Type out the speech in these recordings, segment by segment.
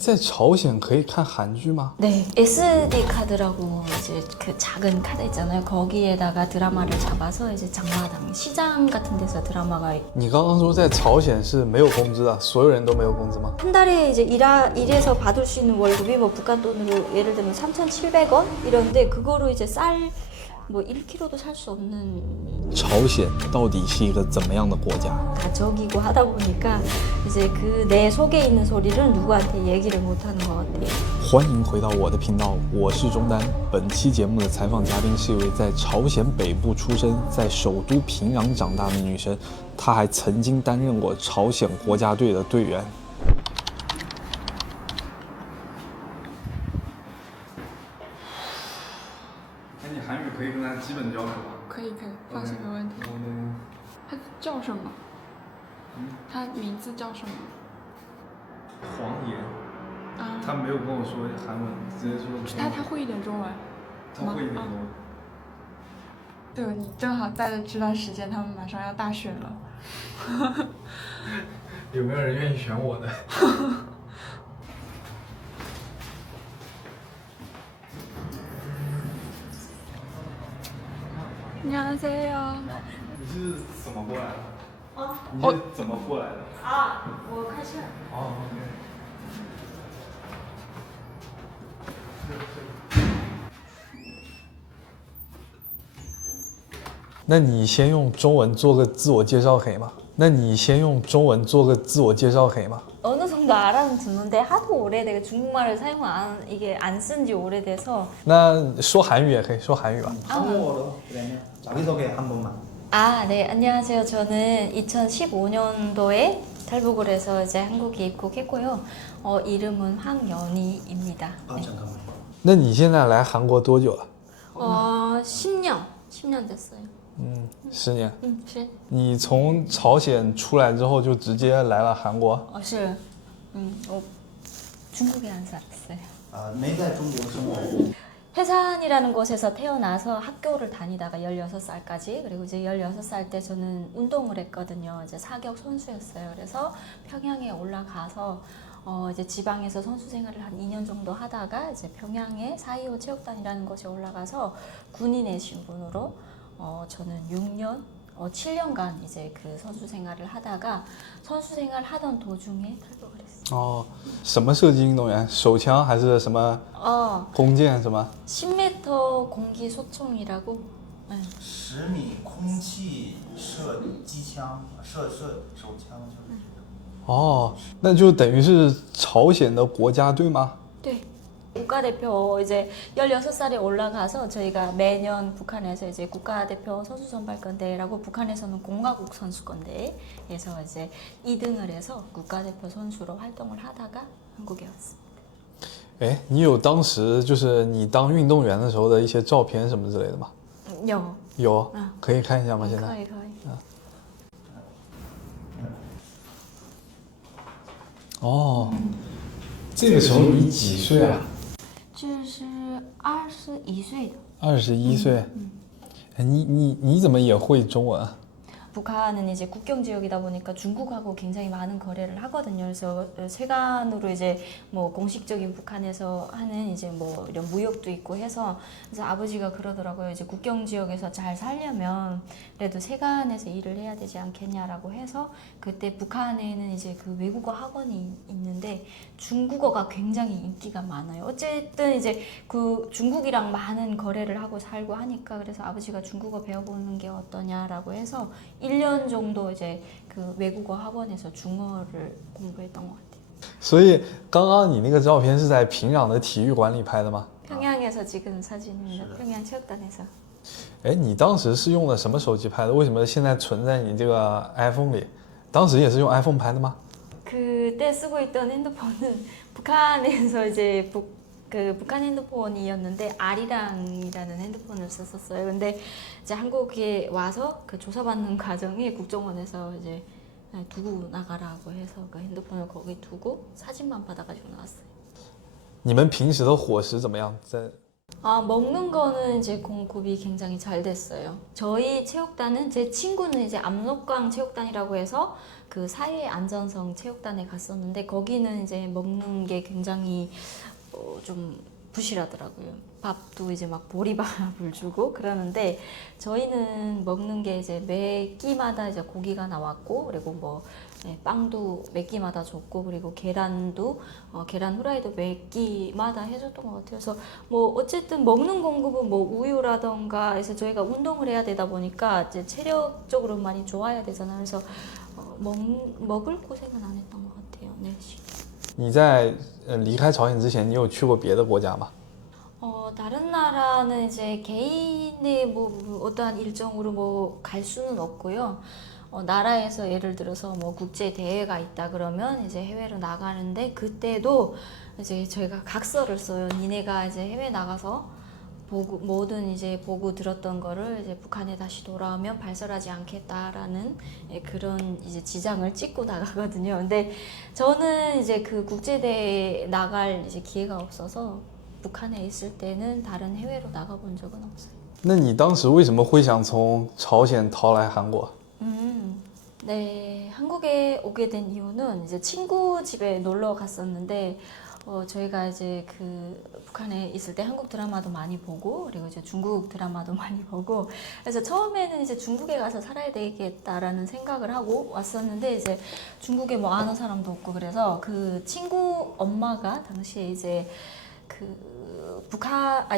在朝鲜可以看韩剧吗？ 네, SD 카드라고 이제 그 작은 카드 있잖아요. 거기에다가 드라마를 잡아서 이제 장마당 시장 같은 데서 드라마가 你刚刚说在朝鲜是没有工资的，所有人都没有工资吗？ 한 달에 이제 일해서 받을 수 있는 월급이 뭐 북한 돈으로 예를 들면 3,700원 이런데 그거로 이제 쌀 뭐 1kg도 살 수 없는 朝鲜到底是一个怎么样的国家？ 가족이고 하다 보니까 이제 그 내 속에 있는 소리를 누구한테 얘기를 못 하는 것 같아요. 欢迎回到我的频道，我是中丹。本期节目的采访嘉宾是一位在朝鲜北部出生，在首都平壤长大的女生，她还曾经担任过朝鲜国家队的队员。哎，你韩语可以跟他基本交流吗？可以，放心，没问题。他叫什么？他名字叫什么？黄岩。啊，他没有跟我说韩文，直接说。他会一点中文。他会一点中文。对，你正好在的这段时间，他们马上要大选了。有没有人愿意选我的？ 안녕하세요。你是怎么过来的？哦，你是怎么过来的？啊，我开车。哦，OK。那你先用中文做个自我介绍可以吗？那你先用中文做个自我介绍可以吗？ 어느 정도 알아는 듣는데 하도 오래되게 중국말을 이게 안 쓴 지 오래돼서 那说韩语也可以，说韩语吧。 한국어로 그러면 자기소개 한 번만. 아, 네, 안녕하세요. 저는 2015년도에 탈북을 해서 이제 한국에 입국했고요. 이름은 황연희입니다. 아 네. 잠깐만. 那你现在来韩国多久了？ 10년 됐어요. 10年。是。你从朝鲜出来之后就直接来了韩国？ 是. 중국에 안 살았어요. 아, 내가 중국 생활. 해산이라는 곳에서 태어나서 학교를 다니다가 16살까지 그리고 이제 16살 때 저는 운동을 했거든요. 이제 사격 선수였어요. 그래서 평양에 올라가서 이제 지방에서 선수 생활을 한 2년 정도 하다가 이제 평양에 4.25 체육단이라는 곳에 올라가서 군인의 신분으로 저는 7년간 이제 그 선수 생활을 하다가 선수 생활 하던 도중에 탈북을 했어요. 哦，什么射击运动员？手枪还是什么弓箭什么？ 10m 공기 소총이라고. 네. 10米空气射机枪，射手枪就是这个。哦，那就等于是朝鲜的国家队吗？ 네. 국가대표 이제 16살에 올라가서 저희가 매년 북한에서 이제 국가대표 선수 선발권 대회라고 북한에서는 공화국 선수권 대회에서 이제 2등을 해서 국가대표 선수로 활동을 하다가 한국에 왔습니다. 哎，你有当时就是你当运动员的时候的一些照片什么之类的吗？ 요. 有，可以看一下吗？现在？ 거의. 哦，这个时候你几岁啊？这是21岁的。 21岁。哎，你怎么也会中文啊？ 북한은 이제 국경 지역이다 보니까 중국하고 굉장히 많은 거래를 하거든요. 그래서 세간으로 이제 뭐 공식적인 북한에서 하는 이제 뭐 이런 무역도 있고 해서 그래서 아버지가 그러더라고요. 이제 국경 지역에서 잘 살려면 그래도 세간에서 일을 해야 되지 않겠냐라고 해서 그때 북한에는 이제 그 외국어 학원이 있는데 중국어가 굉장히 인기가 많아요. 어쨌든 이제 그 중국이랑 많은 거래를 하고 살고 하니까 그래서 아버지가 중국어 배워보는 게 어떠냐라고 해서 1년 정도 이제 그 외국어 학원에서 중어를 공부했던 것 같아요. 所以刚刚你那个照片是在平壤的体育馆里拍的吗？ 평양에서 찍은 사진입니다. 평양 체육단에서. 哎，你当时是用的什么手机拍的？为什么现在存在你这个 iPhone 里？当时也是用 iPhone 拍的吗？ 그때 쓰고 있던 핸드폰은 북한에서 이제 북한 핸드폰이었는데 아리랑이라는 핸드폰을 썼었어요. 근데 이제 한국에 와서 그 조사받는 과정에 국정원에서 이제 두고 나가라고 해서 그 핸드폰을 거기 두고 사진만 받아가지고 나왔어요. 你们平时的伙食怎么样？在 아, 먹는 거는 이제 공급이 굉장히 잘 됐어요. 저희 체육단은 제 친구는 이제 압록강 체육단이라고 해서 그 사회 안전성 체육단에 갔었는데 거기는 이제 먹는 게 굉장히 좀 부실하더라고요. 밥도 이제 막 보리밥을 주고 그러는데 저희는 먹는 게 이제 매 끼마다 이제 고기가 나왔고 그리고 뭐 빵도 매 끼마다 줬고 그리고 계란도 계란 후라이도 매 끼마다 해줬던 것 같아요. 그래서 뭐 어쨌든 먹는 공급은 뭐 우유라던가 해서 저희가 운동을 해야 되다 보니까 이제 체력적으로 많이 좋아야 되잖아요. 그래서 먹을 고생은 안 했던 것 같아요. 네. 你在离开朝鲜之前，你有去过别的国家吗？ 다른 나라는 이제 개인의 뭐 어떠한 일정으로 뭐 갈 수는 없고요. 나라에서 예를 들어서 뭐 국제 대회가 있다 그러면 이제 해외로 나가는데 그때도 이제 저희가 각서를 써요. 니네가 이제 해외 나가서 모든 이제 보고 들었던 거를 이제 북한에 다시 돌아오면 발설하지 않겠다라는 그런 이제 지장을 찍고 나가거든요. 근데 저는 이제 그 국제대회 나갈 이제 기회가 없어서 북한에 있을 때는 다른 해외로 나가본 적은 없어요. 那你当时为什么会想从朝鲜逃来韩国？ 네, 한국에 오게 된 이유는 이제 친구 집에 놀러 갔었는데 저희가 이제 그 북한에 있을 때 한국 드라마도 많이 보고 그리고 이제 중국 드라마도 많이 보고 그래서 처음에는 이제 중국에 가서 살아야 되겠다라는 생각을 하고 왔었는데 이제 중국에 뭐 아는 사람도 없고 그래서 그 친구 엄마가 당시에 이제 그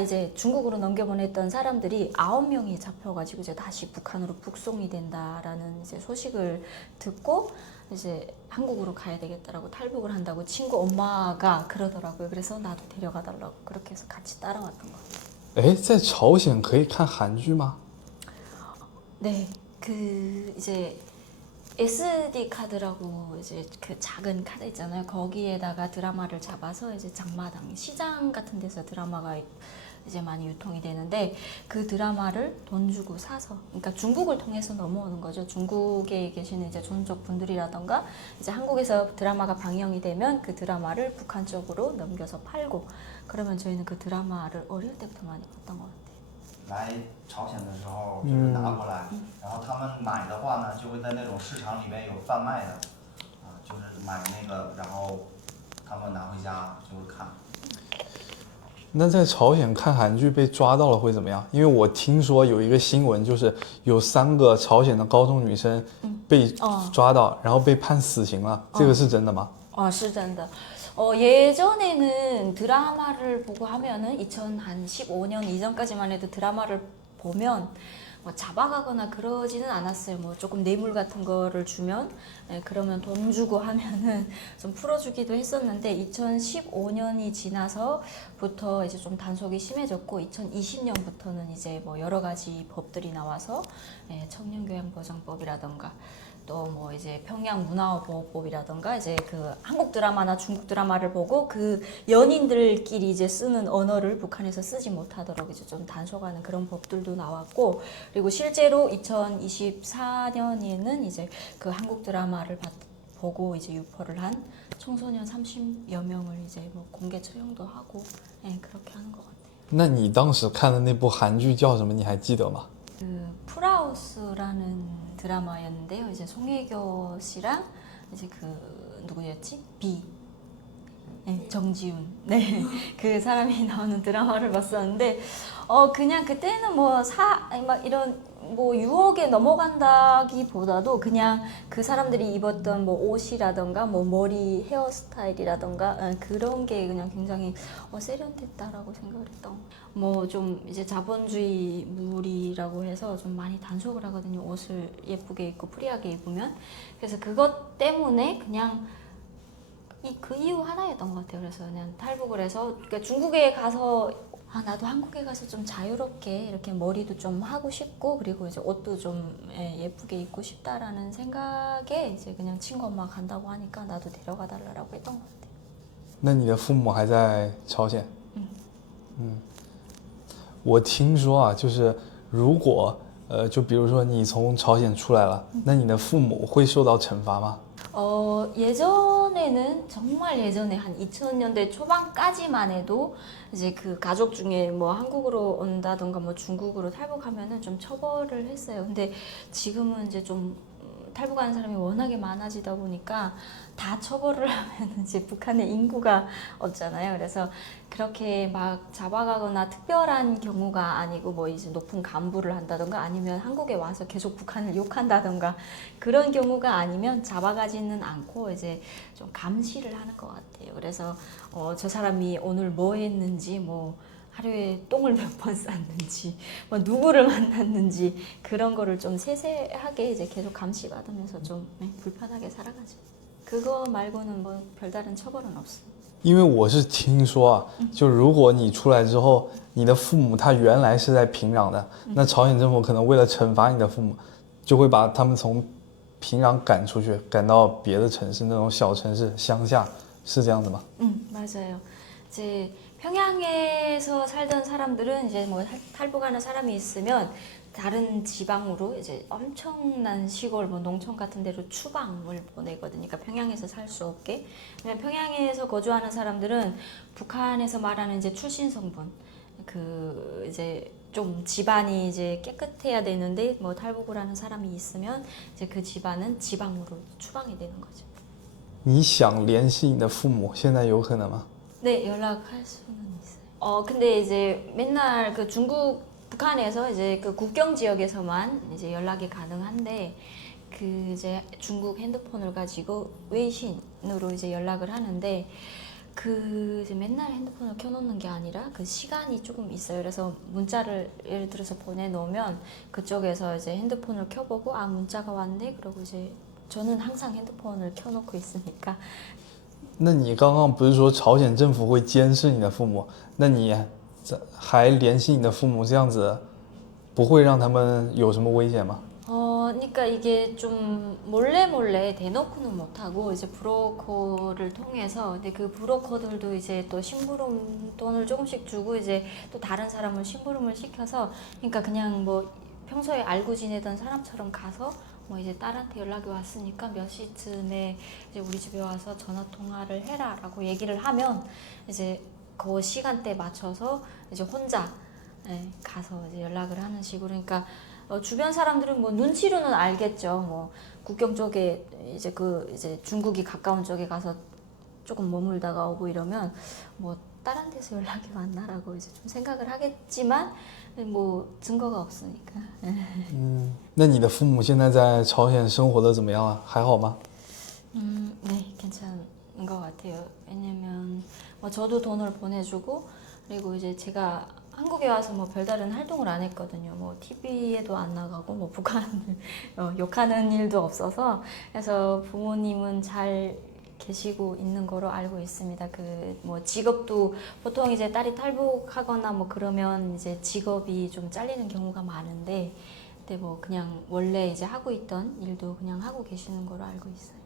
이제 중국으로 넘겨보냈던 사람들이 9명이 잡혀가지고 이제 다시 북한으로 북송이 된다라는 이제 소식을 듣고 이제 한국으로 가야 되겠다라고 탈북을 한다고 친구 엄마가 그러더라고요. 그래서 나도 데려가달라고 그렇게 해서 같이 따라왔던 것 같아요. 哎，在朝鲜可以看韩剧吗？ 네, 그 이제 SD 카드라고 이제 그 작은 카드 있잖아요. 거기에다가 드라마를 잡아서 이제 장마당 시장 같은 데서 드라마가 이제 많이 유통이 되는데 그 드라마를 돈 주고 사서 그러니까 중국을 통해서 넘어오는 거죠. 중국에 계시는 이제 존족 분들이라던가 이제 한국에서 드라마가 방영이 되면 그 드라마를 북한 쪽으로 넘겨서 팔고 그러면 저희는 그 드라마를 어릴 때부터 많이 봤던 것 같아요. 来朝鲜的时候就是拿过来，然后他们买的话呢，就会在那种市场里面有贩卖的，就是买那个，然后他们拿回家就会看。那在朝鲜看韩剧被抓到了会怎么样？因为我听说有一个新闻，就是有3个朝鲜的高中女生被抓到，然后被判死刑了，这个是真的吗？ 是真的. 예전에는 드라마를 보고 하면은 2015년 이전까지만 해도 드라마를 보면 뭐 잡아가거나 그러지는 않았어요. 뭐 조금 뇌물 같은 거를 주면 그러면 돈 주고 하면은 좀 풀어주기도 했었는데 2015년이 지나서부터 이제 좀 단속이 심해졌고 2020년부터는 이제 뭐 여러 가지 법들이 나와서 청년교양보장법이라던가 또 뭐 이제 평양 문화보호법이라던가 이제 그 한국 드라마나 중국 드라마를 보고 그 연인들끼리 이제 쓰는 언어를 북한에서 쓰지 못하도록 이제 좀 단속하는 그런 법들도 나왔고 그리고 실제로 2024년에는 이제 그 한국 드라마를 보고 이제 유포를 한 청소년 30여 명을 이제 뭐 공개 처형도 하고 그렇게 하는 것 같아요. 那你当时看的那部韩剧叫什么？你还记得吗？ 그 프라우스라는 드라마였는데요. 이제 송혜교 씨랑 이제 그 누구였지? 정지훈. 네. 그 사람이 나오는 드라마를 봤었는데 그냥 그때는 막 이런 뭐 유혹에 넘어간다기보다도 그냥 그 사람들이 입었던 뭐 옷이라던가 뭐 머리 헤어스타일이라던가 그런 게 그냥 굉장히 세련됐다라고 생각을 했던. 뭐 좀 이제 자본주의물이라고 해서 좀 많이 단속을 하거든요. 옷을 예쁘게 입고 프리하게 입으면. 그래서 그것 때문에 그냥 그 이유 하나였던 것 같아요. 그래서 그냥 탈북을 해서 그러니까 중국에 가서 나도 한국에 가서 좀 자유롭게 이렇게 머리도 좀 하고 싶고 그리고 이제 옷도 좀 예쁘게 입고 싶다라는 생각에 이제 그냥 친구 엄마가 간다고 하니까 나도 데려가 달라고 했던 것 같아요. 那你的父母还在朝鲜？我听说啊，就是如果就比如说你从朝鲜出来了，那你的父母会受到惩罚吗？ 예전에는 정말 예전에 한 2000년대 초반까지만 해도 이제 그 가족 중에 뭐 한국으로 온다던가 뭐 중국으로 탈북하면은 좀 처벌을 했어요. 근데 지금은 이제 좀 탈북하는 사람이 워낙에 많아지다 보니까 다 처벌을 하면 이제 북한의 인구가 없잖아요. 그래서 그렇게 막 잡아가거나 특별한 경우가 아니고 뭐 이제 높은 간부를 한다던가 아니면 한국에 와서 계속 북한을 욕한다던가 그런 경우가 아니면 잡아가지는 않고 이제 좀 감시를 하는 것 같아요. 그래서 저 사람이 오늘 뭐 했는지 뭐 하루에 똥을 몇 번 쌌는지, 뭐 누구를 만났는지 그런 거를 좀 세세하게 이제 계속 감시받으면서 좀 불편하게 살아가죠. 그거 말고는 뭐 별다른 처벌은 없어요. 因为我是听说啊，就如果你出来之后，你的父母他原来是在平壤的，那朝鲜政府可能为了惩罚你的父母，就会把他们从平壤赶出去，赶到别的城市，那种小城市、乡下，是这样子吗？ 맞아요. 이제 평양에서 살던 사람들은 이제 뭐 탈북하는 사람이 있으면 다른 지방으로 이제 엄청난 시골 뭐 농촌 같은 데로 추방을 보내거든요. 그러니까 평양에서 살 수 없게. 왜냐면 평양에서 거주하는 사람들은 북한에서 말하는 이제 출신 성분 그 이제 좀 집안이 이제 깨끗해야 되는데 뭐 탈북을 하는 사람이 있으면 이제 그 집안은 지방으로 추방이 되는 거죠. 你想联系你的父母，现在有可能吗？ 네, 연락할 수는 있어요. 근데 이제 맨날 그 북한에서 이제 그 국경 지역에서만 이제 연락이 가능한데 그 이제 중국 핸드폰을 가지고 웨이신으로 이제 연락을 하는데 그 이제 맨날 핸드폰을 켜놓는 게 아니라 그 시간이 조금 있어요. 그래서 문자를 예를 들어서 보내놓으면 그쪽에서 이제 핸드폰을 켜보고 아 문자가 왔네. 그러고 이제 저는 항상 핸드폰을 켜놓고 있으니까. 那你刚刚不是说朝鲜政府会监视你的父母？那你还联系你的父母，这样子不会让他们有什么危险吗？ 그러니까 이게 좀 몰래 대놓고는 못하고 이제 브로커를 통해서 근데 그 브로커들도 이제 또 심부름 돈을 조금씩 주고 이제 또 다른 사람을 심부름을 시켜서 그러니까 그냥 뭐 평소에 알고 지내던 사람처럼 가서 뭐 이제 딸한테 연락이 왔으니까 몇 시쯤에 이제 우리 집에 와서 전화 통화를 해라라고 얘기를 하면 이제 그 시간대 맞춰서 이제 혼자 가서 이제 연락을 하는 식으로 그러니까 주변 사람들은 뭐 눈치로는 알겠죠. 뭐 국경 쪽에 이제 이제 중국이 가까운 쪽에 가서 조금 머물다가 오고 이러면 뭐 딸한테서 연락이 왔나라고 이제 좀 생각을 하겠지만 뭐 증거가 없으니까. 那你的父母现在在朝鲜生活的怎么样啊？还好吗？ 네, 괜찮은 것 같아요. 왜냐면 뭐 저도 돈을 보내주고 그리고 이제 제가 한국에 와서 뭐 별다른 활동을 안 했거든요. 뭐 TV에도 안 나가고 뭐 북한을 욕하는 일도 없어서 그래서 부모님은 잘 계시고 있는 거로 알고 있습니다. 그 뭐 직업도 보통 이제 딸이 탈북하거나 뭐 그러면 이제 직업이 좀 잘리는 경우가 많은데 근데 뭐 그냥 원래 이제 하고 있던 일도 그냥 하고 계시는 거로 알고 있어요.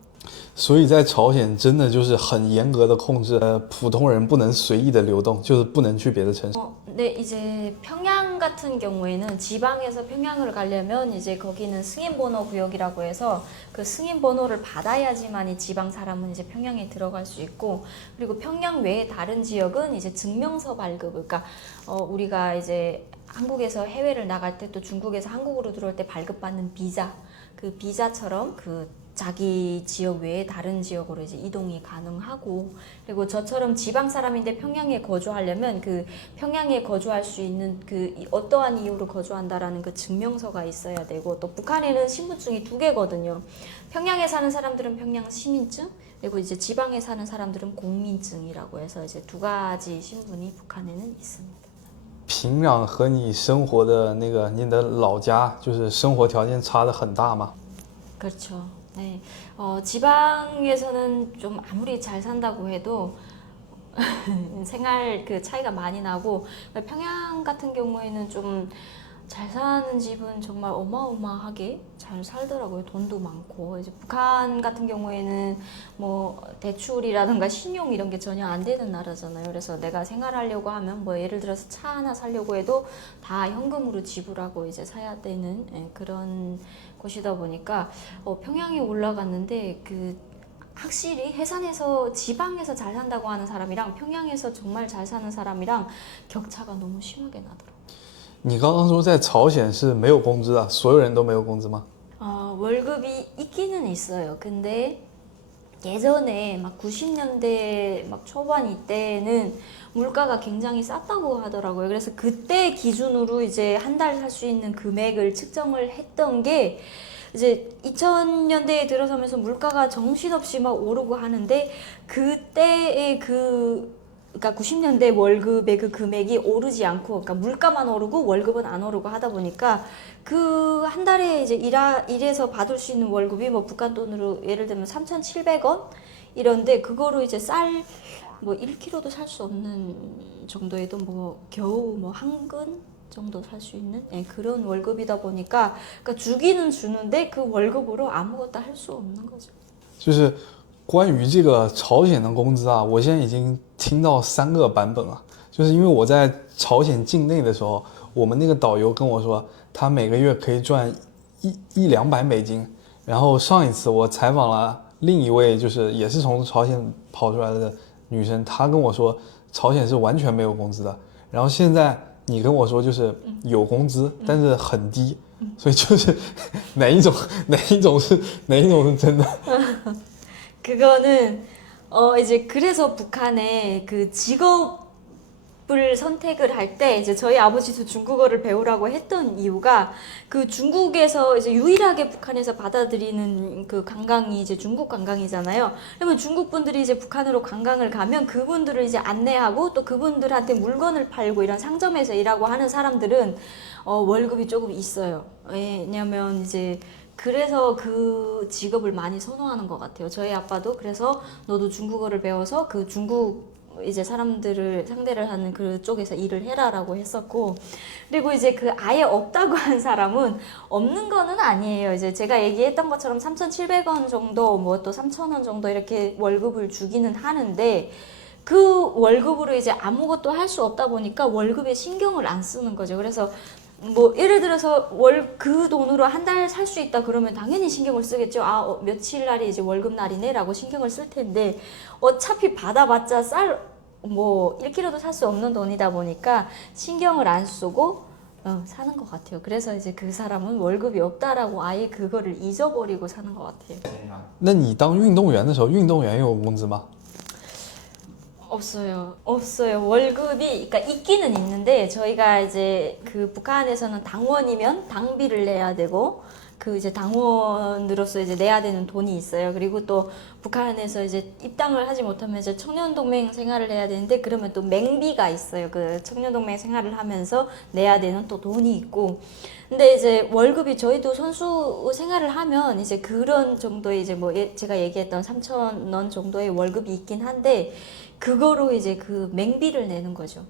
所以在朝鲜真的就是很严格的控制，普通人不能随意的流动，就是不能去别的城市。 네, 이제 평양 같은 경우에는 지방에서 평양을 가려면 이제 거기는 승인번호 구역이라고 해서 그 승인번호를 받아야지만 이 지방 사람은 이제 평양에 들어갈 수 있고 그리고 평양 외에 다른 지역은 이제 증명서 발급, 그러니까 우리가 이제 한국에서 해외를 나갈 때 또 중국에서 한국으로 들어올 때 발급받는 비자, 그 비자처럼 그 자기 지역 외에 다른 지역으로 이제 이동이 가능하고 그리고 저처럼 지방 사람인데 평양에 거주하려면 그 평양에 거주할 수 있는 그 어떠한 이유로 거주한다라는 그 증명서가 있어야 되고 또 북한에는 신분증이 2개거든요. 평양에 사는 사람들은 평양 시민증 그리고 이제 지방에 사는 사람들은 공민증이라고 해서 이제 2가지 신분이 북한에는 있습니다. 平壤和你生活的那个你的老家，就是生活条件差的很大吗？ 그렇죠. 네, 지방에서는 좀 아무리 잘 산다고 해도 생활 그 차이가 많이 나고 평양 같은 경우에는 좀 잘 사는 집은 정말 어마어마하게 잘 살더라고요. 돈도 많고 이제 북한 같은 경우에는 뭐 대출이라든가 신용 이런 게 전혀 안 되는 나라잖아요. 그래서 내가 생활하려고 하면 뭐 예를 들어서 차 하나 사려고 해도 다 현금으로 지불하고 이제 사야 되는 그런 곳이다 보니까 평양에 올라갔는데 그 확실히 해산에서 지방에서 잘 산다고 하는 사람이랑 평양에서 정말 잘 사는 사람이랑 격차가 너무 심하게 나더라고요. 你刚刚说在朝鲜是没有工资的，所有人都没有工资吗？ 월급이 있기는 있어요. 근데 예전에 막 90년대 막 초반 이때는 물가가 굉장히 쌌다고 하더라고요. 그래서 그때 기준으로 이제 한 달 살 수 있는 금액을 측정을 했던 게 이제 2000년대에 들어서면서 물가가 정신없이 막 오르고 하는데 그때의 그러니까 90년대 월급의 그 금액이 오르지 않고, 그러니까 물가만 오르고 월급은 안 오르고 하다 보니까 그 한 달에 이제 일해서 받을 수 있는 월급이 뭐 북한 돈으로 예를 들면 3,700원 이런데 그거로 이제 쌀 뭐 1kg도 살 수 없는 정도에도 뭐 겨우 뭐 한 근 정도 살 수 있는 그런 월급이다 보니까 그러니까 주기는 주는데 그 월급으로 아무것도 할 수 없는 거죠. 就是关于这个朝鲜的工资啊，我现在已经听到3个版本了。就是因为我在朝鲜境内的时候，我们那个导游跟我说，他每个月可以赚100-200美金。然后上一次我采访了另一位，就是也是从朝鲜跑出来的女生，她跟我说朝鲜是完全没有工资的。然后现在你跟我说就是有工资，但是很低，所以就是哪一种是真的？ 그거는 이제 그래서 북한의 그 직업을 선택을 할 때 이제 저희 아버지도 중국어를 배우라고 했던 이유가 그 중국에서 이제 유일하게 북한에서 받아들이는 그 관광이 이제 중국 관광이잖아요. 그러면 중국 분들이 이제 북한으로 관광을 가면 그분들을 이제 안내하고 또 그분들한테 물건을 팔고 이런 상점에서 일하고 하는 사람들은 월급이 조금 있어요. 왜냐면 이제 그래서 그 직업을 많이 선호하는 것 같아요. 저희 아빠도 그래서 너도 중국어를 배워서 그 중국 이제 사람들을 상대를 하는 그쪽에서 일을 해라라고 했었고, 그리고 이제 그 아예 없다고 한 사람은 없는 거는 아니에요. 이제 제가 얘기했던 것처럼 3,700원 정도 뭐 또 3,000원 정도 이렇게 월급을 주기는 하는데 그 월급으로 이제 아무것도 할 수 없다 보니까 월급에 신경을 안 쓰는 거죠. 그래서 뭐 예를 들어서 그 돈으로 한 달 살 수 있다 그러면 당연히 신경을 쓰겠죠. 며칠 날이 이제 월급 날이네라고 신경을 쓸 텐데 어차피 받아봤자 쌀 뭐 1kg도 살 수 없는 돈이다 보니까 신경을 안 쓰고 사는 것 같아요. 그래서 이제 그 사람은 월급이 없다라고 아예 그거를 잊어버리고 사는 것 같아요. 那你当运动员的时候，运动员有工资吗？ 없어요. 월급이, 그러니까 있기는 있는데, 저희가 이제 그 북한에서는 당원이면 당비를 내야 되고, 그 이제 당원으로서 이제 내야 되는 돈이 있어요. 그리고 또 북한에서 이제 입당을 하지 못하면 이제 청년동맹 생활을 해야 되는데, 그러면 또 맹비가 있어요. 그 청년동맹 생활을 하면서 내야 되는 또 돈이 있고. 근데 이제 월급이 저희도 선수 생활을 하면 이제 그런 정도의 이제 뭐 제가 얘기했던 3,000원 정도의 월급이 있긴 한데, 그거로 이제 그 맹비를 내는 거죠.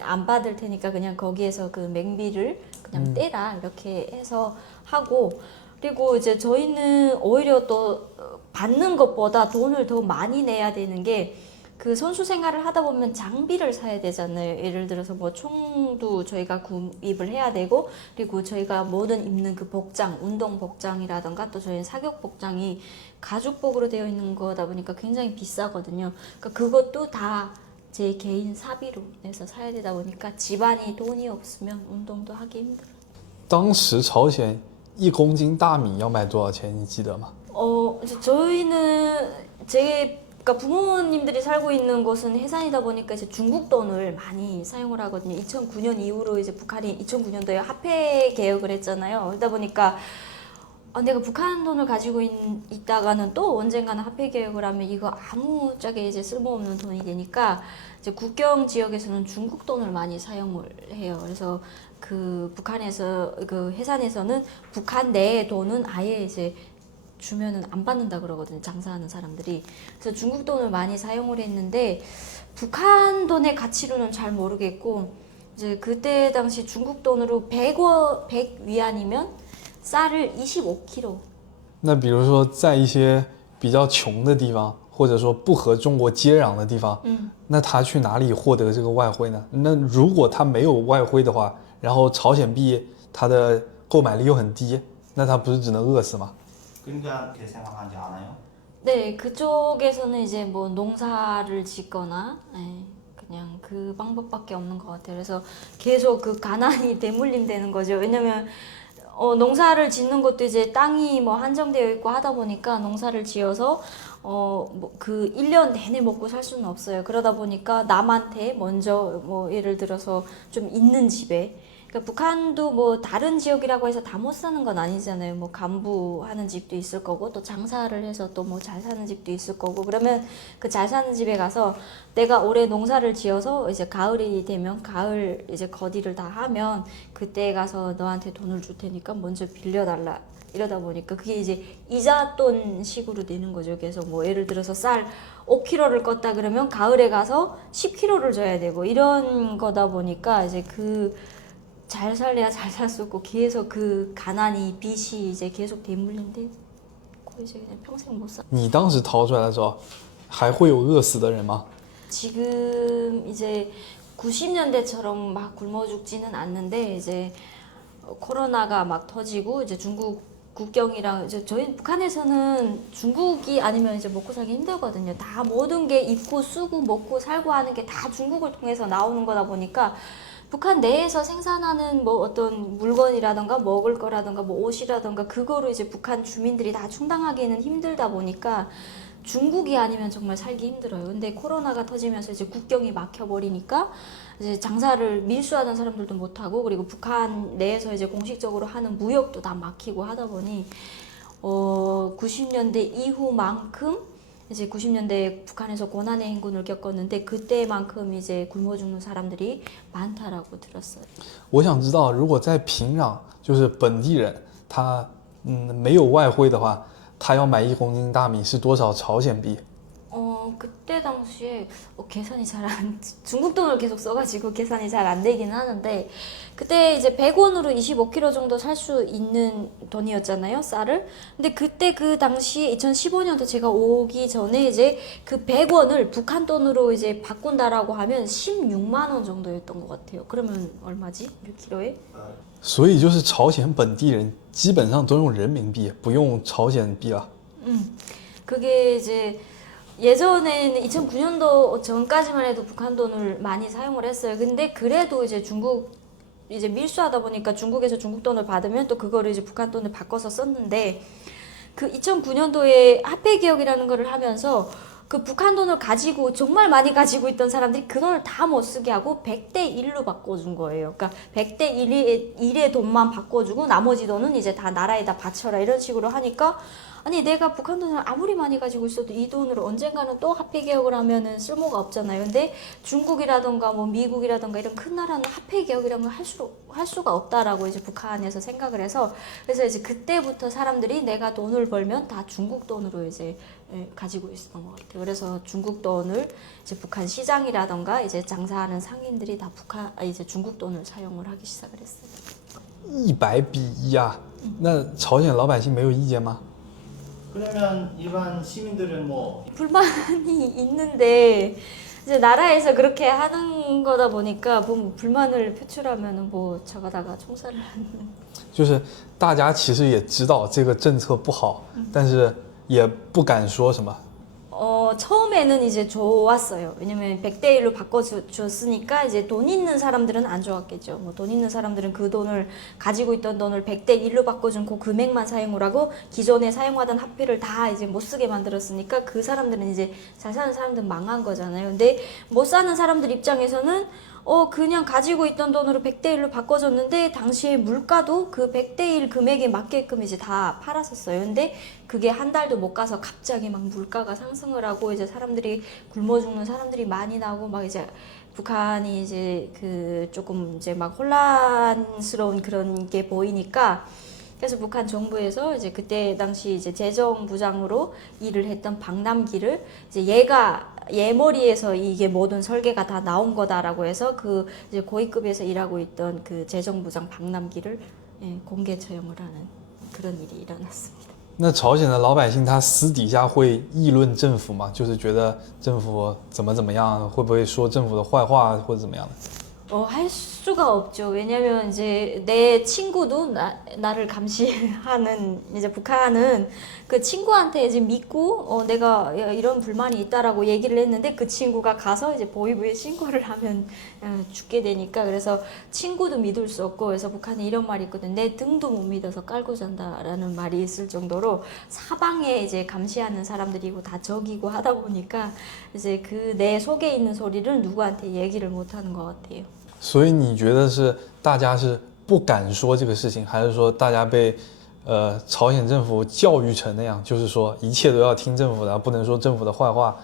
안 받을 테니까 그냥 거기에서 그 맹비를 그냥 떼라 이렇게 해서 하고, 그리고 이제 저희는 오히려 또 받는 것보다 돈을 더 많이 내야 되는 게 그 선수 생활을 하다 보면 장비를 사야 되잖아요. 예를 들어서 뭐 총도 저희가 구입을 해야 되고, 그리고 저희가 모든 입는 그 복장, 운동 복장이라던가 또 저희는 사격 복장이 가죽복으로 되어 있는 거다 보니까 굉장히 비싸거든요. 그러니까 그것도 다 제 개인 사비로 내서 사야 되다 보니까 집안이 돈이 없으면 운동도 하기 힘들어요. 当时朝鲜1公斤大米要卖多少钱？你记得吗？ 이제 저희는 그러니까 부모님들이 살고 있는 곳은 해산이다 보니까 이제 중국 돈을 많이 사용을 하거든요. 2009년 이후로 이제 북한이 2009년도에 화폐 개혁을 했잖아요. 그러다 보니까 내가 북한 돈을 가지고 있다가는 또 언젠가는 화폐 개혁을 하면 이거 아무짝에 이제 쓸모없는 돈이 되니까 이제 국경 지역에서는 중국 돈을 많이 사용을 해요. 그래서 그 북한에서 그 해산에서는 북한 내의 돈은 아예 이제 주면은 안 받는다 그러거든요. 장사하는 사람들이. 그래서 중국 돈을 많이 사용을 했는데 북한 돈의 가치로는 잘 모르겠고, 이제 그때 당시 중국 돈으로 100위안이면 쌀을 25kg. 那比如说在一些比较穷的地方，或者说不和中国接壤的地方，那他去哪里获得这个外汇呢？那如果他没有外汇的话，然后朝鲜币它的购买力又很低，那他不是只能饿死吗？ 그러니까 그렇게 생각하지 않아요? 네, 그쪽에서는 이제 뭐 농사를 짓거나 그냥 그 방법밖에 없는 것 같아요. 그래서 계속 그 가난이 대물림되는 거죠. 왜냐면 농사를 짓는 것도 이제 땅이 뭐 한정되어 있고 하다 보니까 농사를 지어서 뭐그 1년 내내 먹고 살 수는 없어요. 그러다 보니까 남한테 먼저 뭐 예를 들어서 좀 있는 집에, 그러니까 북한도 뭐 다른 지역이라고 해서 다 못 사는 건 아니잖아요. 뭐 간부하는 집도 있을 거고 또 장사를 해서 또 뭐 잘 사는 집도 있을 거고, 그러면 그 잘 사는 집에 가서 내가 올해 농사를 지어서 이제 가을이 되면 가을 이제 거디를 다 하면 그때 가서 너한테 돈을 줄 테니까 먼저 빌려달라. 이러다 보니까 그게 이제 이자돈 식으로 되는 거죠. 그래서 뭐 예를 들어서 쌀 5kg를 껐다 그러면 가을에 가서 10kg를 줘야 되고 이런 거다 보니까 이제 그 잘 살래야 잘 살 수 없고 계속 그 가난이 빚이 이제 계속 대물림돼 이제 그냥 평생 못 살. 你当时逃出来的时候，还会有饿死的人吗？ 지금 이제 90년대처럼 막 굶어 죽지는 않는데 이제 코로나가 막 터지고 이제 중국 국경이랑 이제 저희 북한에서는 중국이 아니면 이제 먹고 살기 힘들거든요. 다 모든 게 입고 쓰고 먹고 살고 하는 게 다 중국을 통해서 나오는 거다 보니까 북한 내에서 생산하는 뭐 어떤 물건이라던가 먹을 거라던가 뭐 옷이라던가 그거로 이제 북한 주민들이 다 충당하기는 힘들다 보니까 중국이 아니면 정말 살기 힘들어요. 근데 코로나가 터지면서 이제 국경이 막혀버리니까 이제 장사를 밀수하는 사람들도 못하고, 그리고 북한 내에서 이제 공식적으로 하는 무역도 다 막히고 하다 보니 90년대 이후만큼 이제 90년대에 북한에서 고난의 행군을 겪었는데 그때만큼 이제 굶어 죽는 사람들이 많다라고 들었어요. 我想知道，如果在平壤，就是本地人，他没有外汇的话，他要买1公斤大米是多少朝鲜币？ 그때 당시에 계산이 잘 안, 중국 돈을 계속 써가지고 계산이 잘 안 되긴 하는데, 그때 이제 100원으로 25kg 정도 살 수 있는 돈이었잖아요, 쌀을. 근데 그때 그 당시 2015년도 제가 오기 전에 이제 그 100원을 북한 돈으로 이제 바꾼다라고 하면 16만 원 정도였던 것 같아요. 그러면 얼마지? 1kg에? 所以就是朝鲜本地人基本上都用人民币，不用朝鲜币了。 그게 이제 예전에는 2009년도 전까지만 해도 북한 돈을 많이 사용을 했어요. 근데 그래도 이제 중국 이제 밀수하다 보니까 중국에서 중국 돈을 받으면 또 그거를 이제 북한 돈을 바꿔서 썼는데, 그 2009년도에 화폐 개혁이라는 거를 하면서 그 북한 돈을 가지고 정말 많이 가지고 있던 사람들이 그 돈을 다 못 쓰게 하고 100대 1로 바꿔준 거예요. 그러니까 100대 1의 돈만 바꿔주고 나머지 돈은 이제 다 나라에다 바쳐라 이런 식으로 하니까, 아니 내가 북한 돈을 아무리 많이 가지고 있어도 이 돈으로 언젠가는 또 화폐 개혁을 하면은 쓸모가 없잖아요. 근데 중국이라던가 뭐 미국이라던가 이런 큰 나라는 화폐 개혁이라는 걸 할 수가 없다라고 이제 북한에서 생각을 해서, 그래서 이제 그때부터 사람들이 내가 돈을 벌면 다 중국 돈으로 이제 가지고 있었던 것 같아요. 그래서 중국 돈을 이제 북한 시장이라던가 이제 장사하는 상인들이 다 이제 중국 돈을 사용을 하기 시작을 했어요. 100比1啊，那朝鲜老百姓没有意见吗？ 그러면 일반 시민들은 뭐 불만이 있는데 이제 나라에서 그렇게 하는 거다 보니까 뭐 불만을 표출하면은 뭐 저가다가 총살을 하는. 就是大家其实也知道这个政策不好，但是也不敢说什么。 처음에는 이제 좋았어요. 왜냐면 100대 1로 바꿔줬으니까 이제 돈 있는 사람들은 안 좋았겠죠. 뭐 돈 있는 사람들은 그 돈을 가지고 있던 돈을 100대 1로 바꿔준 그 금액만 사용을 하고 기존에 사용하던 화폐를 다 이제 못 쓰게 만들었으니까 그 사람들은 이제 잘 사는 사람들은 망한 거잖아요. 근데 못 사는 사람들 입장에서는 그냥 가지고 있던 돈으로 100대 1로 바꿔줬는데 당시에 물가도 그 100대 1 금액에 맞게끔 이제 다 팔았었어요. 근데 그게 한 달도 못 가서 갑자기 막 물가가 상승을 하고 이제 사람들이 굶어 죽는 사람들이 많이 나오고 막 이제 북한이 이제 그 조금 이제 막 혼란스러운 그런 게 보이니까, 그래서 북한 정부에서 이제 그때 당시 이제 재정부장으로 일을 했던 박남기를 이제 얘 머리에서 이게 모든 설계가 다 나온 거다라고 해서 그 이제 고위급에서 일하고 있던 그 재정부장 박남기를 공개 처형을 하는 그런 일이 일어났습니다. 那朝鲜的老百姓他私底下会议论政府吗？就是觉得政府怎么样，会不会说政府的坏话或者怎么样的？ 할 수가 없죠. 왜냐면 이제 내 친구도 나를 감시하는 이제 북한은 그 친구한테 이제 믿고 내가 이런 불만이 있다라고 얘기를 했는데 그 친구가 가서 이제 보위부에 신고를 하면 죽게 되니까 그래서 친구도 믿을 수 없고 그래서 북한에 이런 말이 있거든. 내 등도 못 믿어서 깔고 잔다라는 말이 있을 정도로 사방에 이제 감시하는 사람들이고 다 적이고 하다 보니까 이제 그 내 속에 있는 소리를 누구한테 얘기를 못 하는 것 같아요. 所以你觉得是大家是不敢说这个事情，还是说大家被朝鲜政府教育成那样，就是说一切都要听政府的，不能说政府的坏话，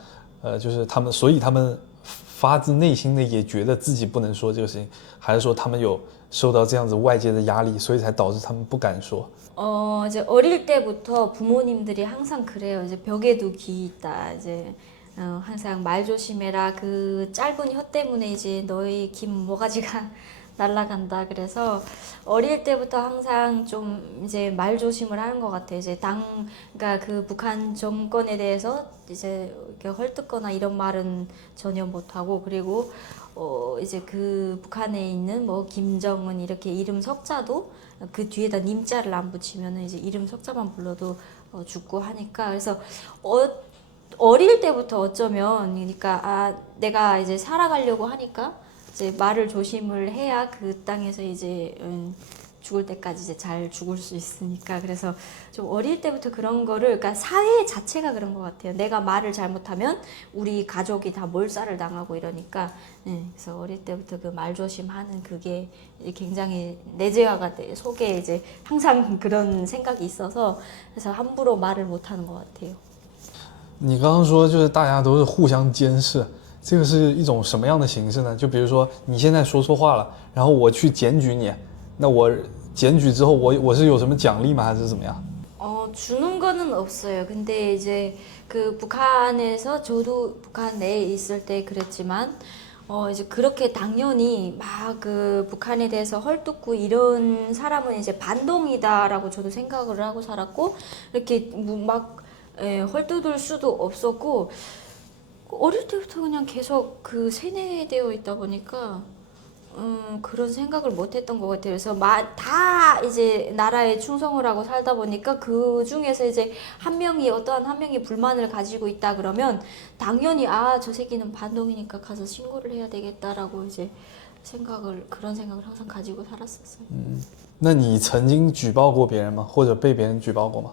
就是他们，所以他们发自内心的也觉得自己不能说这个事情，还是说他们有受到这样子外界的压力，所以才导致他们不敢说？ 이제 어릴 때부터 부모님들이 항상 그래요. 이제 벽에도 기 있다. 이제 항상 말 조심해라. 그 짧은 혀 때문에 이제 너의 긴 모가지가 날아간다. 그래서 어릴 때부터 항상 좀 이제 말 조심을 하는 것 같아요. 이제 그러니까 그 북한 정권에 대해서 이제 이렇게 헐뜯거나 이런 말은 전혀 못하고 그리고 이제 그 북한에 있는 뭐 김정은 이렇게 이름 석자도 그 뒤에다 님자를 안 붙이면은 이제 이름 석자만 불러도 죽고 하니까 그래서 어릴 때부터 어쩌면 그러니까 내가 이제 살아가려고 하니까 이제 말을 조심을 해야 그 땅에서 이제 죽을 때까지 이제 잘 죽을 수 있으니까 그래서 좀 어릴 때부터 그런 거를 그러니까 사회 자체가 그런 것 같아요. 내가 말을 잘못하면 우리 가족이 다 몰살을 당하고 이러니까 그래서 어릴 때부터 그 말 조심하는 그게 굉장히 내재화가 돼 속에 이제 항상 그런 생각이 있어서 그래서 함부로 말을 못하는 것 같아요. 你刚刚说就是大家都是互相监视，这个是一种什么样的形式呢？就比如说你现在说错话了，然后我去检举你，那我检举之后我是有什么奖励吗？还是怎么样？ 주는 거는 없어요. 근데 이제 그 북한에서 저도 북한 내에 있을 때 그랬지만 이제 그렇게 당연히 막 그 북한에 대해서 헐뜯고 이런 사람은 이제 반동이다라고 저도 생각을 하고 살았고 이렇게 막 헐뜯을 수도 없었고 어릴 때부터 그냥 계속 그 세뇌되어 있다 보니까 그런 생각을 못했던 것 같아요. 그래서 다 이제 나라에 충성을 하고 살다 보니까 그 중에서 이제 어떠한 한 명이 불만을 가지고 있다 그러면 당연히 저 새끼는 반동이니까 가서 신고를 해야 되겠다라고 이제 그런 생각을 항상 가지고 살았었어요. 那你曾经举报过别人吗？或者被别人举报过吗？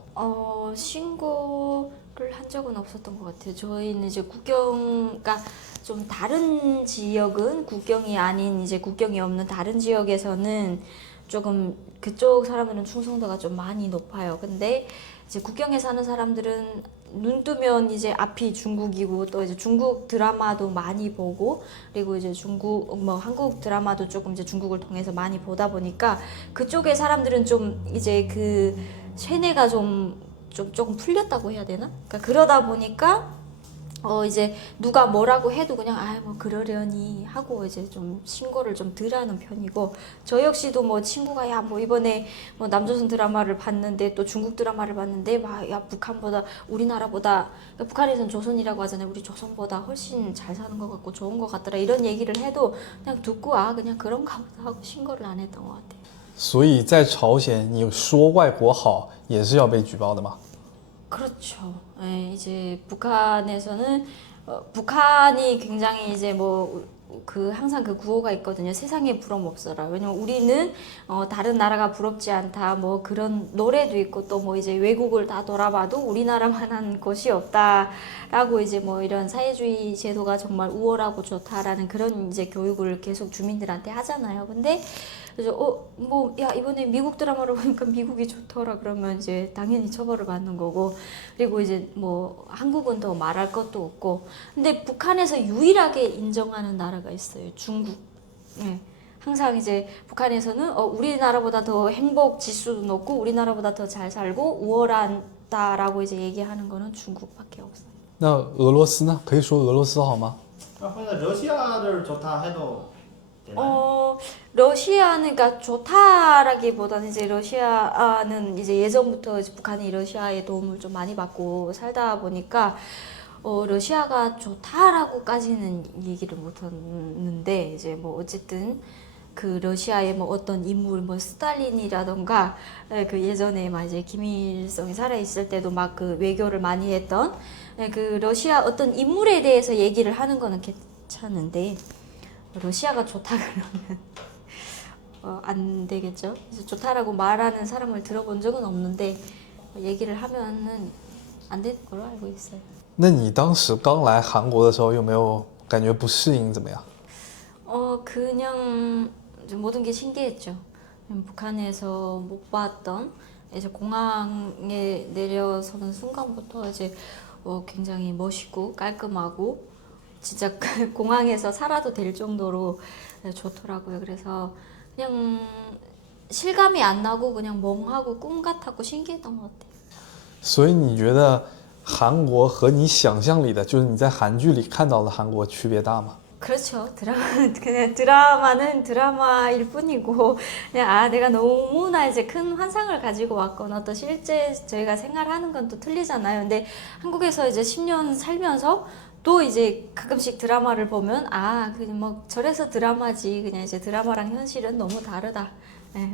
신고를 한 적은 없었던 것 같아요. 저희는 이제 그러니까 좀 다른 지역은 국경이 아닌 이제 국경이 없는 다른 지역에서는 조금 그쪽 사람들은 충성도가 좀 많이 높아요. 근데 이제 국경에 사는 사람들은 눈 뜨면 이제 앞이 중국이고 또 이제 중국 드라마도 많이 보고 그리고 이제 한국 드라마도 조금 이제 중국을 통해서 많이 보다 보니까 그쪽의 사람들은 좀 이제 그 세뇌가 조금 풀렸다고 해야 되나? 그러니까 그러다 보니까 이제 누가 뭐라고 해도 그냥 뭐 그러려니 하고 이제 좀 신고를 좀 덜 하는 편이고 저 역시도 뭐 친구가 뭐 이번에 뭐 남조선 드라마를 봤는데 또 중국 드라마를 봤는데 북한보다 우리나라보다 그러니까 북한에서는 조선이라고 하잖아요. 우리 조선보다 훨씬 잘 사는 것 같고 좋은 것 같더라 이런 얘기를 해도 그냥 듣고 그냥 그런가 보다 하고 신고를 안 했던 것 같아요. 所以在朝鲜，你说外国好也是要被举报的吗？ 그렇죠. 이제 북한에서는 북한이 굉장히 이제 항상 그 구호가 있거든요. 세상에 부러움 없어라. 왜냐면 우리는 다른 나라가 부럽지 않다. 뭐 그런 노래도 있고 또 뭐 이제 외국을 다 돌아봐도 우리나라만한 곳이 없다라고 이제 뭐 이런 사회주의 제도가 정말 우월하고 좋다라는 그런 이제 교육을 계속 주민들한테 하잖아요. 근데 그래서 이번에 미국 드라마를 보니까 미국이 좋더라 그러면 이제 당연히 처벌을 받는 거고 그리고 이제 뭐 한국은 더 말할 것도 없고 근데 북한에서 유일하게 인정하는 나라가 있어요. 중국. 항상 이제 북한에서는 우리나라보다 더 행복 지수도 높고 우리나라보다 더 잘 살고 우월하다라고 이제 얘기하는 거는 중국밖에 없어요. 那俄罗斯呢？可以说俄罗斯好吗？ 러시아를 좋다 해도 러시아는 그러니까 좋다라기보다는 이제 러시아는 이제 예전부터 이제 북한이 러시아의 도움을 좀 많이 받고 살다 보니까 러시아가 좋다라고까지는 얘기를 못했는데 이제 뭐 어쨌든 그 러시아의 뭐 어떤 인물 뭐 스탈린이라던가 그 예전에 막 이제 김일성이 살아 있을 때도 막 그 외교를 많이 했던 그 러시아 어떤 인물에 대해서 얘기를 하는 거는 괜찮은데 러시아가 좋다 그러면 안 되겠죠. 그래서 좋다라고 말하는 사람을 들어본 적은 없는데 얘기를 하면은 안 되는 걸로 알고 있어요. 那你当时刚来韩国的时候，有没有感觉不适应？怎么样？ 그냥 모든 게 신기했죠. 북한에서 못 봤던 이제 공항에 내려서는 순간부터 이제 굉장히 멋있고 깔끔하고 진짜 공항에서 살아도 될 정도로 좋더라고요. 그래서 그냥 실감이 안 나고 그냥 멍하고 꿈 같았고 신기했던 것 같아요. 所以你觉得韩国和你想象里的，就是你在韩剧里看到的韩国区别大吗？ 그렇죠. 그냥 드라마는 드라마일 뿐이고, 그냥 내가 너무나 이제 큰 환상을 가지고 왔거나 또 실제 저희가 생활하는 건 또 틀리잖아요. 근데 한국에서 이제 10년 살면서 또 이제 가끔씩 드라마를 보면, 그냥 뭐 저래서 드라마지. 그냥 이제 드라마랑 현실은 너무 다르다.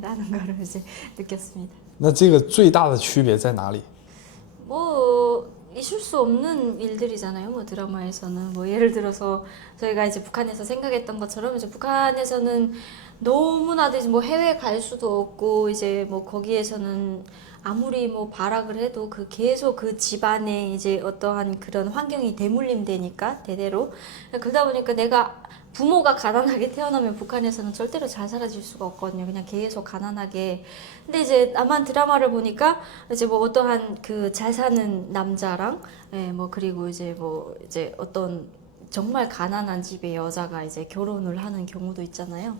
라는 거를 이제 느꼈습니다. 那这个最大的区别在哪里？ 뭐 있을 수 없는 일들이잖아요. 뭐 드라마에서는 뭐 예를 들어서 저희가 이제 북한에서 생각했던 것처럼 이제 북한에서는 너무나도 이제 뭐 해외 갈 수도 없고 이제 뭐 거기에서는 아무리 뭐 발악을 해도 그 계속 그 집안에 이제 어떠한 그런 환경이 대물림되니까 대대로 그러다 보니까 내가 부모가 가난하게 태어나면 북한에서는 절대로 잘 살아질 수가 없거든요. 그냥 계속 가난하게. 근데 이제 남한 드라마를 보니까 이제 뭐 어떠한 그 잘 사는 남자랑 뭐 그리고 이제 뭐 이제 어떤 정말 가난한 집의 여자가 이제 결혼을 하는 경우도 있잖아요.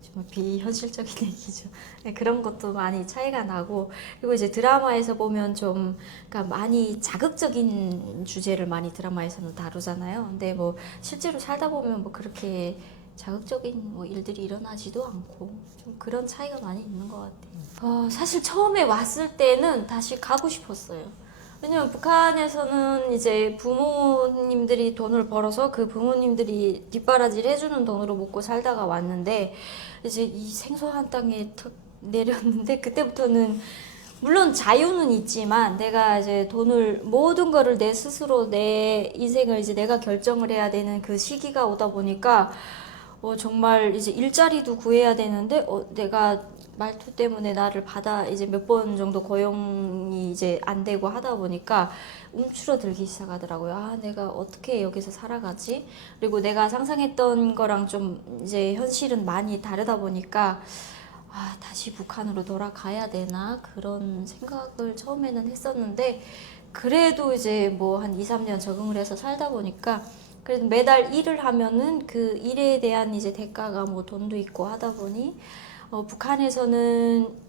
정말 비현실적인 얘기죠. 그런 것도 많이 차이가 나고 그리고 이제 드라마에서 보면 좀 그러니까 많이 자극적인 주제를 많이 드라마에서는 다루잖아요. 근데 뭐 실제로 살다 보면 뭐 그렇게 자극적인 뭐 일들이 일어나지도 않고 좀 그런 차이가 많이 있는 것 같아요. 사실 처음에 왔을 때는 다시 가고 싶었어요. 왜냐면 북한에서는 이제 부모님들이 돈을 벌어서 그 부모님들이 뒷바라지를 해주는 돈으로 먹고 살다가 왔는데 이제 이 생소한 땅에 탁 내렸는데 그때부터는 물론 자유는 있지만 내가 이제 돈을 모든 거를 내 스스로 내 인생을 이제 내가 결정을 해야 되는 그 시기가 오다 보니까 정말 이제 일자리도 구해야 되는데 내가 말투 때문에 나를 이제 몇 번 정도 고용이 이제 안 되고 하다 보니까 움츠러들기 시작하더라고요. 내가 어떻게 여기서 살아가지? 그리고 내가 상상했던 거랑 좀 이제 현실은 많이 다르다 보니까 다시 북한으로 돌아가야 되나? 그런 생각을 처음에는 했었는데 그래도 이제 뭐 한 2, 3년 적응을 해서 살다 보니까 그래도 매달 일을 하면은 그 일에 대한 이제 대가가 뭐 돈도 있고 하다 보니 북한에서는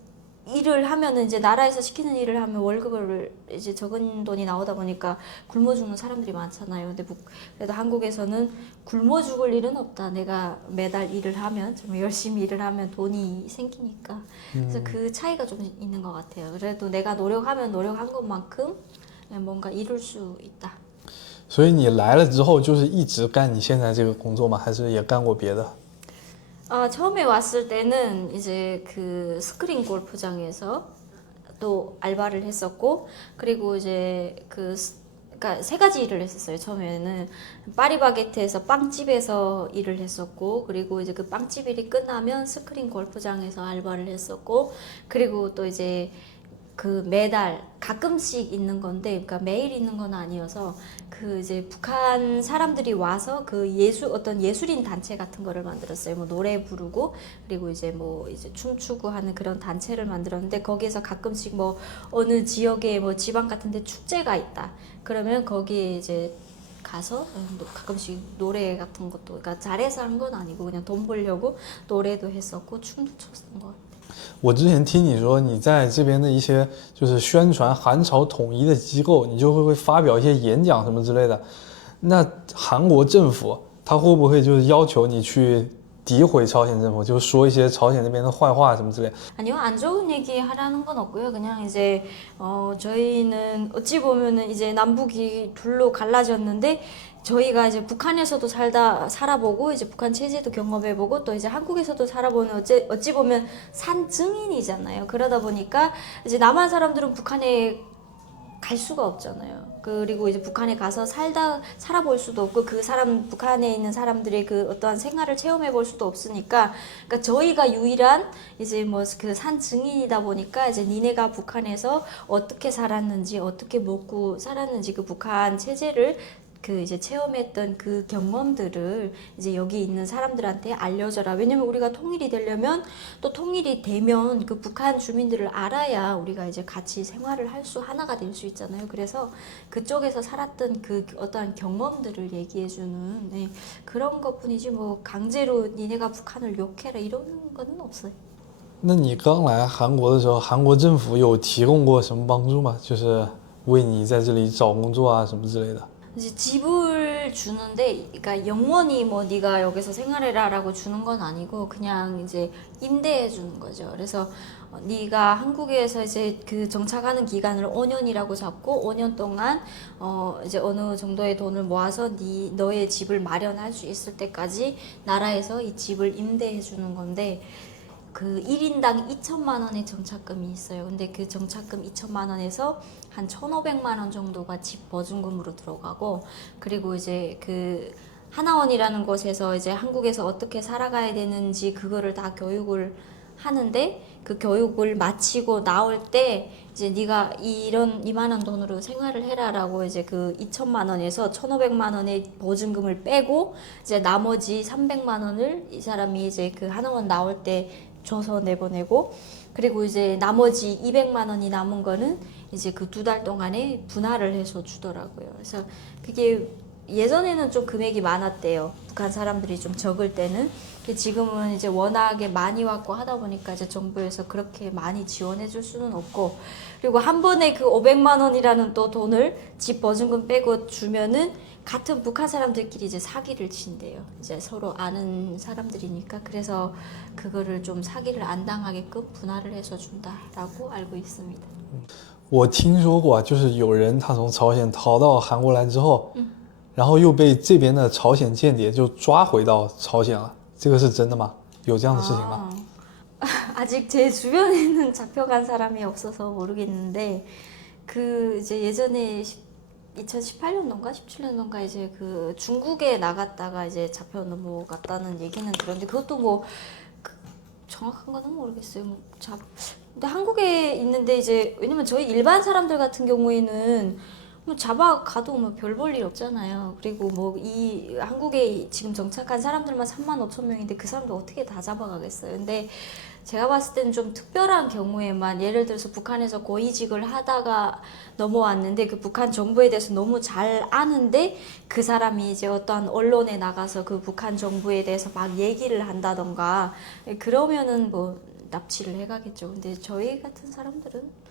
일을 하면은 이제 나라에서 시키는 일을 하면 월급을 이제 적은 돈이 나오다 보니까 굶어 죽는 사람들이 많잖아요. 근데 그래도 한국에서는 굶어 죽을 일은 없다. 내가 매달 일을 하면 좀 열심히 일을 하면 돈이 생기니까. 그래서 그 차이가 좀 있는 것 같아요. 그래도 내가 노력하면 노력한 것만큼 뭔가 이룰 수 있다. 所以你来了之后就是一直干你现在这个工作吗？还是也干过别的？ 처음에 왔을 때는 이제 그 스크린 골프장에서 또 알바를 했었고 그리고 이제 그러니까 세 가지 일을 했었어요. 처음에는 파리바게트에서 빵집에서 일을 했었고 그리고 이제 그 빵집 일이 끝나면 스크린 골프장에서 알바를 했었고 그리고 또 이제 그 매달 가끔씩 있는 건데, 그러니까 매일 있는 건 아니어서 그 이제 북한 사람들이 와서 그 어떤 예술인 단체 같은 거를 만들었어요. 뭐 노래 부르고 그리고 이제 뭐 이제 춤추고 하는 그런 단체를 만들었는데 거기에서 가끔씩 뭐 어느 지역에 뭐 지방 같은데 축제가 있다. 그러면 거기에 이제 가서 가끔씩 노래 같은 것도 그러니까 잘해서 한 건 아니고 그냥 돈 벌려고 노래도 했었고 춤도 췄던 것 같아요. 我之前听你说你在这边的一些就是宣传韩朝统一的机构，你就会发表一些演讲什么之类的。那韩国政府他会不会就是要求你去诋毁朝鲜政府，就说一些朝鲜那边的坏话什么之类。 아니요, 안 좋은 얘기 하라는 건 없고요. 그냥 이제 저희는 어찌 보면은 이제 남북이 둘로 갈라졌는데 저희가 이제 북한에서도 살아보고 이제 북한 체제도 경험해보고 또 이제 한국에서도 살아보는 어찌 보면 산 증인이잖아요. 그러다 보니까 이제 남한 사람들은 북한에 갈 수가 없잖아요. 그리고 이제 북한에 가서 살아볼 수도 없고 북한에 있는 사람들의 그 어떠한 생활을 체험해 볼 수도 없으니까, 그러니까 저희가 유일한 이제 뭐 그 산 증인이다 보니까 이제 니네가 북한에서 어떻게 살았는지, 어떻게 먹고 살았는지 그 북한 체제를 그 이제 체험했던 그 경험들을 이제 여기 있는 사람들한테 알려줘라. 왜냐면 우리가 통일이 되려면 또 통일이 되면 그 북한 주민들을 알아야 우리가 이제 같이 생활을 할 수 하나가 될 수 있잖아요. 그래서 그쪽에서 살았던 그 어떠한 경험들을 얘기해주는 네, 그런 것뿐이지 뭐 강제로 니네가 북한을 욕해라 이러는 거는 없어요. 那你刚来韩国的时候，韩国政府有提供过什么帮助吗？就是为你在这里找工作啊什么之类的。 이제 집을 주는데, 그러니까 영원히 뭐 네가 여기서 생활해라라고 주는 건 아니고 그냥 이제 임대해 주는 거죠. 그래서 네가 한국에서 이제 그 정착하는 기간을 5년이라고 잡고 5년 동안 이제 어느 정도의 돈을 모아서 너의 집을 마련할 수 있을 때까지 나라에서 이 집을 임대해 주는 건데. 그 1인당 2천만 원의 정착금이 있어요. 근데 그 정착금 2천만 원에서 한 1,500만 원 정도가 집 보증금으로 들어가고, 그리고 이제 그 하나원이라는 곳에서 이제 한국에서 어떻게 살아가야 되는지 그거를 다 교육을 하는데, 그 교육을 마치고 나올 때 이제 네가 이만한 돈으로 생활을 해라라고 이제 그 2천만 원에서 1,500만 원의 보증금을 빼고 이제 나머지 300만 원을 이 사람이 이제 그 하나원 나올 때 줘서 내보내고, 그리고 이제 나머지 200만 원이 남은 거는 이제 그 2달 동안에 분할을 해서 주더라고요. 그래서 그게 예전에는 좀 금액이 많았대요. 북한 사람들이 좀 적을 때는. 지금은 이제 워낙에 많이 왔고 하다 보니까 이제 정부에서 그렇게 많이 지원해 줄 수는 없고, 그리고 한 번에 그 500만 원이라는 또 돈을 집 보증금 빼고 주면은 같은 북한 사람들끼리 이제 사기를 친대요. 이제 서로 아는 사람들이니까. 그래서 그거를 좀 사기를 안 당하게끔 분할을 해서 준다라고 알고 있습니다. 我听说过，就是有人他从朝鲜逃到韩国来之后，然后又被这边的朝鲜间谍就抓回到朝鲜了，这个是真的吗？有这样的事情吗？ 아직 제 주변에는 잡혀간 사람이 없어서 모르겠는데, 그 이제 예전에 2018년도인가 17년도인가 이제 그 중국에 나갔다가 이제 잡혀 넘어갔다는 얘기는 들었는데, 그것도 뭐 정확한 거는 모르겠어요. 근데 한국에 있는데 이제 왜냐면 저희 일반 사람들 같은 경우에는 뭐 잡아가도 뭐 별 볼 일 없잖아요. 그리고 뭐 이 한국에 지금 정착한 사람들만 35,000명인데 그 사람들 어떻게 다 잡아가겠어요. 근데 제가 봤을 때는 좀 특별한 경우에만, 예를 들어서 북한에서 고위직을 하다가 넘어왔는데 그 북한 정부에 대해서 너무 잘 아는데 그 사람이 이제 어떠한 언론에 나가서 그 북한 정부에 대해서 막 얘기를 한다던가 그러면은 뭐 납치를 해가겠죠. 근데 저희 같은 사람들은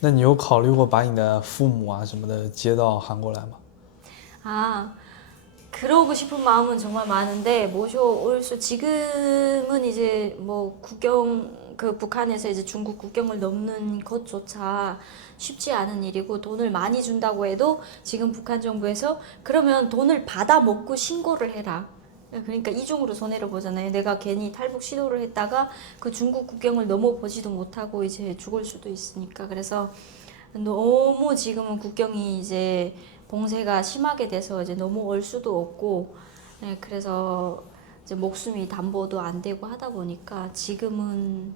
那你有考虑过把你的父母啊什么的接到韩国来吗？ 아, 그러고 싶은 마음은 정말 많은데 모셔올 수 지금은 이제 뭐 그 북한에서 이제 중국 국경을 넘는 것조차 쉽지 않은 일이고, 돈을 많이 준다고 해도 지금 북한 정부에서 그러면 돈을 받아 먹고 신고를 해라. 그러니까 이중으로 손해를 보잖아요. 내가 괜히 탈북 시도를 했다가 그 중국 국경을 넘어보지도 못하고 이제 죽을 수도 있으니까. 그래서 너무 지금은 국경이 이제 봉쇄가 심하게 돼서 이제 넘어올 수도 없고, 네, 그래서 이제 목숨이 담보도 안 되고 하다 보니까 지금은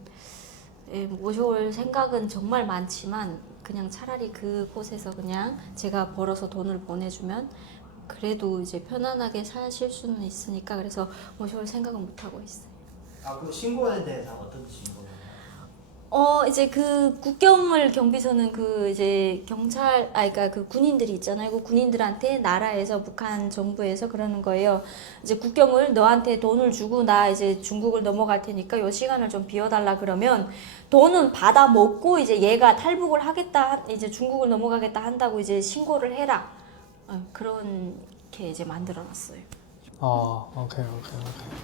모셔올 생각은 정말 많지만 그냥 차라리 그곳에서 그냥 제가 벌어서 돈을 보내주면 그래도 이제 편안하게 사실 수는 있으니까, 그래서 모셔올 생각은 못 하고 있어요. 아, 그 신고에 대해서 어떤 신고를? 이제 그 국경을 경비서는 그 이제 그러니까 그 군인들이 있잖아요. 그 군인들한테 나라에서 북한 정부에서 그러는 거예요. 이제 국경을 너한테 돈을 주고 나 이제 중국을 넘어갈 테니까 요 시간을 좀 비워달라 그러면 돈은 받아 먹고 이제 얘가 탈북을 하겠다, 이제 중국을 넘어가겠다 한다고 이제 신고를 해라. 그렇게 이제 만들어놨어요. 哦，OK OK OK。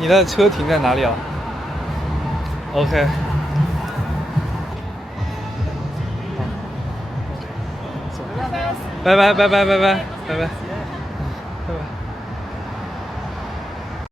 你的车停在哪里啊 ？OK。拜拜拜拜拜拜拜拜。